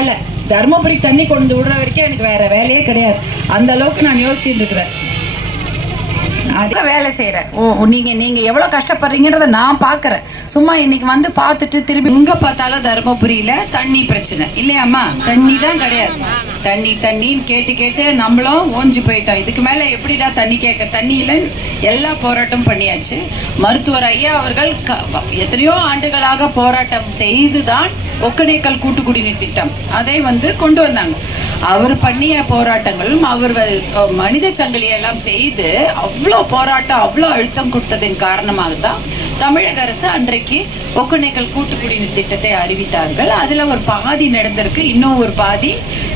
வேலை. தருமபுரி தண்ணி கொண்டு விடுற வரைக்கும் எனக்கு வேற வேலையே கிடையாது. அந்த அளவுக்கு நான் யோசிச்சுட்டு இருக்கிறேன். வேலை செய்கிறேன். நீங்கள் எவ்வளோ கஷ்டப்படுறீங்கன்றத நான் பார்க்குறேன். சும்மா இன்னைக்கு வந்து பார்த்துட்டு திரும்பி எங்கே பார்த்தாலும் தருமபுரியில் தண்ணி பிரச்சனை இல்லையாம்மா? தண்ணி தான் கிடையாது. தண்ணின்னு கேட்டு கேட்டு நம்மளும் ஓஞ்சி போயிட்டோம். இதுக்கு மேலே எப்படிடா தண்ணி கேட்க? தண்ணியில் எல்லா போராட்டம் பண்ணியாச்சு. மருத்துவர் ஐயா அவர்கள் எத்தனையோ ஆண்டுகளாக போராட்டம் செய்து தான் ஒக்கநேக்கல் கூட்டு குடிநீர் திட்டம் அதை கொண்டு வந்தாங்க. அவர் பண்ணிய போராட்டங்களும் அவர் மனித சங்கிலியெல்லாம் செய்து அவ்வளோ போராட்டம் அவ்வளோ அழுத்தம் கொடுத்ததின் காரணமாக தான் தமிழக அரசு அன்றைக்கு ஒக்கநேக்கல் கூட்டு குடிநீர் திட்டத்தை அறிவித்தார்கள். அதில் ஒரு பாதி நடந்திருக்கு, இன்னும் ஒரு பாதி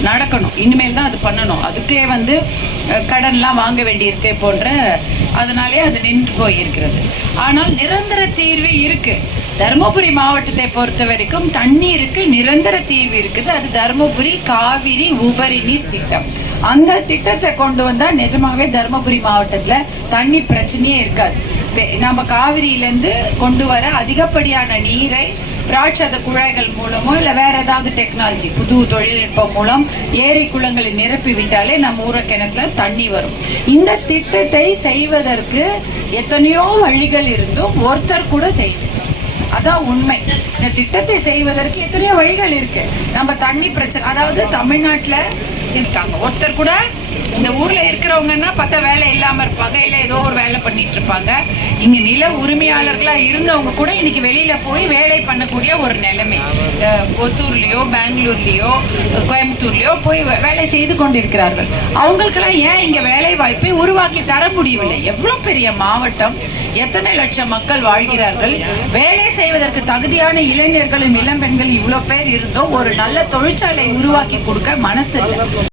நடக்கணும். இனிமேல் தான் அது பண்ணணும். அதுக்கே கடன்லாம் வாங்க வேண்டியிருக்கு போன்ற, அதனாலே அது நின்று போயிருக்கிறது. ஆனால் நிரந்தர தீர்வு இருக்கு. தருமபுரி மாவட்டத்தை பொறுத்த வரைக்கும் தண்ணீருக்கு நிரந்தர தீர்வு இருக்குது. அது தருமபுரி காவிரி உபரி நீர் திட்டம். அந்த திட்டத்தை கொண்டு வந்தா நிஜமாவே தருமபுரி மாவட்டத்துல தண்ணி பிரச்சனையே இருக்காது. நம்ம காவிரியிலேருந்து கொண்டு வர அதிகப்படியான நீரை ராட்சத குழாய்கள் மூலமோ இல்லை வேற ஏதாவது டெக்னாலஜி புது தொழில்நுட்பம் மூலம் ஏரி குளங்களை நிரப்பி விட்டாலே நம்ம ஊர கிணத்துல தண்ணி வரும். இந்த திட்டத்தை செய்வதற்கு எத்தனையோ வழிகள் இருந்தும் ஒருத்தர் கூட செய்வோம். அதான் உண்மை. இந்த திட்டத்தை செய்வதற்கு எத்தனையோ வழிகள் இருக்கு. நம்ம தண்ணி பிரச்சனை, அதாவது தமிழ்நாட்டில் இருக்காங்க ஒருத்தர் கூட, இந்த ஊர்ல இருக்கிறவங்கன்னா பார்த்தா வேலை இல்லாம இருப்பாங்க, இல்லை ஏதோ ஒரு வேலை பண்ணிட்டு இருப்பாங்க. இங்க நில உரிமையாளர்களா இருந்தவங்க கூட இன்னைக்கு வெளியில போய் வேலை பண்ணக்கூடிய ஒரு நிலைமை. ஒசூர்லயோ பெங்களூர்லயோ கோயம்புத்தூர்லயோ போய் வேலை செய்து கொண்டிருக்கிறார்கள். அவங்களுக்கெல்லாம் ஏன் இங்க வேலை வாய்ப்பை உருவாக்கி தர முடியவில்லை? எவ்வளவு பெரிய மாவட்டம், எத்தனை லட்சம் மக்கள் வாழ்கிறார்கள். வேலை செய்வதற்கு தகுதியான இளைஞர்களும் இளம்பெண்கள் இவ்வளவு பேர் இருந்தும் ஒரு நல்ல தொழிற்சாலை உருவாக்கி கொடுக்க மனசு இல்லை.